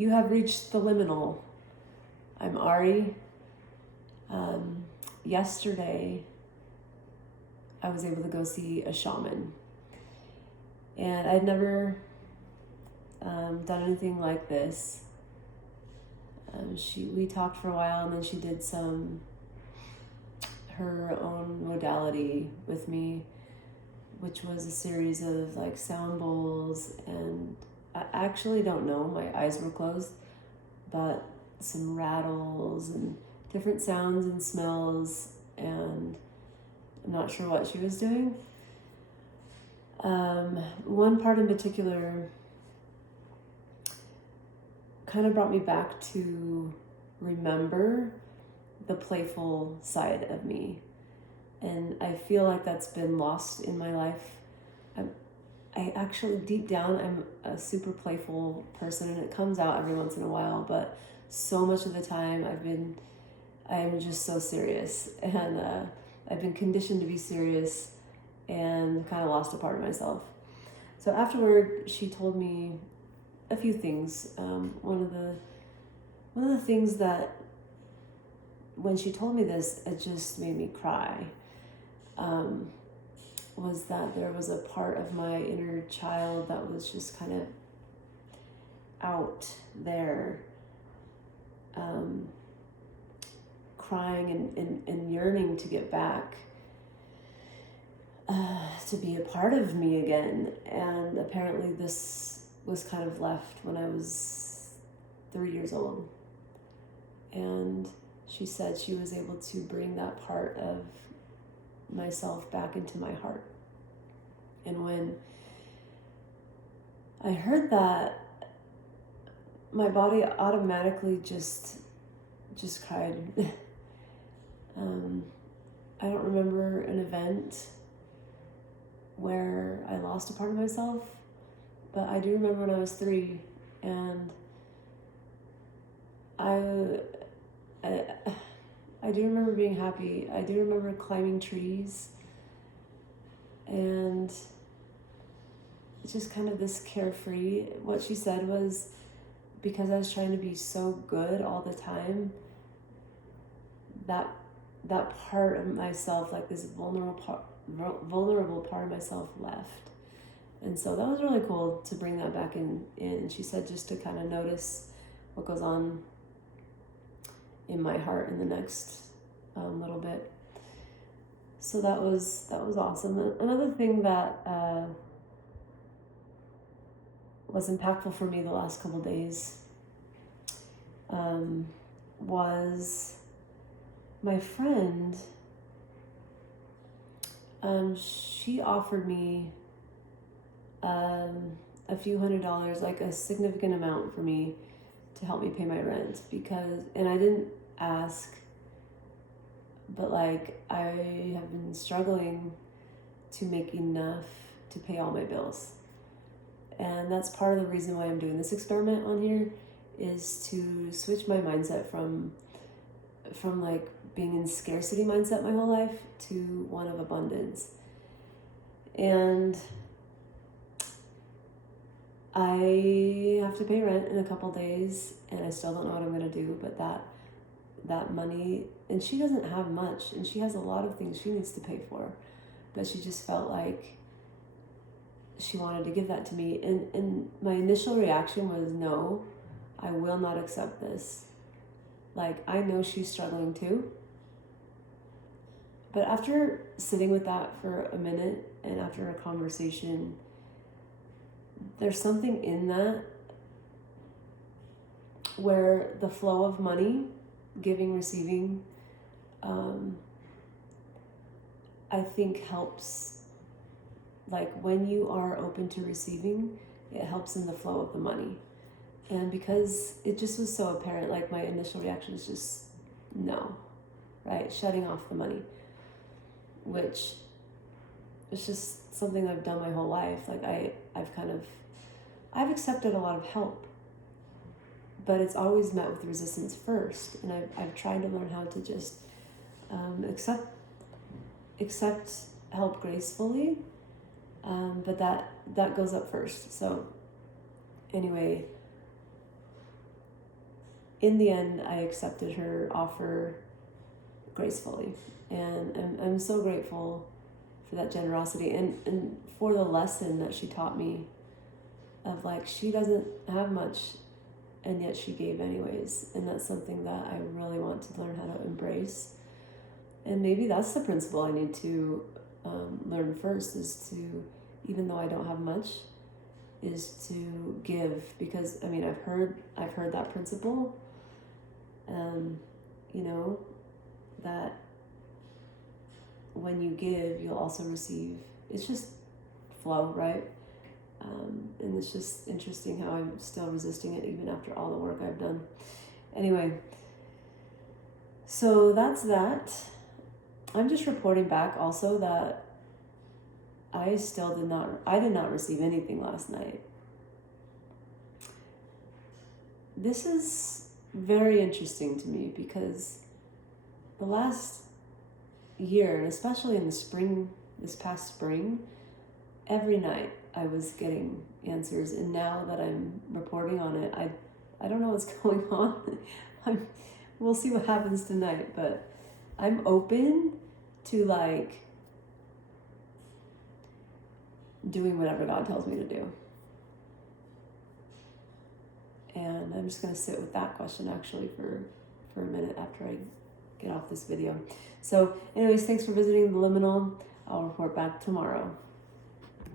You have reached the liminal. I'm Ari. Yesterday, I was able to go see a shaman. And I'd never done anything like this. We talked for a while, and then she did her own modality with me, which was a series of like sound bowls, and I actually don't know, my eyes were closed, but some rattles and different sounds and smells, and I'm not sure what she was doing. One part in particular kind of brought me back to remember the playful side of me. And I feel like that's been lost in my life. I actually, deep down, I'm a super playful person, and it comes out every once in a while, but so much of the time I'm just so serious, and I've been conditioned to be serious and kind of lost a part of myself. So afterward, she told me a few things. One of the things that, when she told me this, it just made me cry, was that there was a part of my inner child that was just kind of out there, crying and yearning to get back, to be a part of me again. And apparently this was kind of left when I was 3 years old. And she said she was able to bring that part of myself back into my heart. And when I heard that, my body automatically just cried. I don't remember an event where I lost a part of myself, but I do remember when I was 3, and I do remember being happy. I do remember climbing trees, and it's just kind of this carefree. What she said was, because I was trying to be so good all the time, that part of myself, like this vulnerable part of myself, left. And so that was really cool to bring that back in. She said just to kind of notice what goes on in my heart in the next little bit. So that was awesome. Another thing that was impactful for me the last couple days was my friend. She offered me a few $100s, like a significant amount for me to help me pay my rent, and I didn't ask, but like I have been struggling to make enough to pay all my bills. And that's part of the reason why I'm doing this experiment on here, is to switch my mindset from like being in scarcity mindset my whole life to one of abundance. And I have to pay rent in a couple days, and I still don't know what I'm going to do, but that money, and she doesn't have much, and she has a lot of things she needs to pay for, but she just felt like she wanted to give that to me. And my initial reaction was, no, I will not accept this. Like, I know she's struggling too. But after sitting with that for a minute, and after a conversation, there's something in that where the flow of money, giving, receiving, I think helps. Like, when you are open to receiving, it helps in the flow of the money. And because it just was so apparent, like my initial reaction was just no, right? Shutting off the money, which is just something I've done my whole life. Like I've accepted a lot of help, but it's always met with resistance first. And I've tried to learn how to just accept help gracefully, but that goes up first. So anyway, in the end, I accepted her offer gracefully. And I'm so grateful for that generosity and for the lesson that she taught me of like, she doesn't have much and yet she gave anyways. And that's something that I really want to learn how to embrace. And maybe that's the principle I need to learn first, is to, even though I don't have much, is to give. Because I mean, I've heard that principle, you know, that when you give, you'll also receive. It's just flow, right? And it's just interesting how I'm still resisting it even after all the work I've done. Anyway, so that's that. I'm just reporting back also that I did not receive anything last night. This is very interesting to me because the last year, and especially in the spring, this past spring, every night I was getting answers, and now that I'm reporting on it, I don't know what's going on. We'll see what happens tonight, but I'm open to like doing whatever God tells me to do. And I'm just going to sit with that question actually for a minute after I get off this video. So anyways, thanks for visiting the Liminal. I'll report back tomorrow.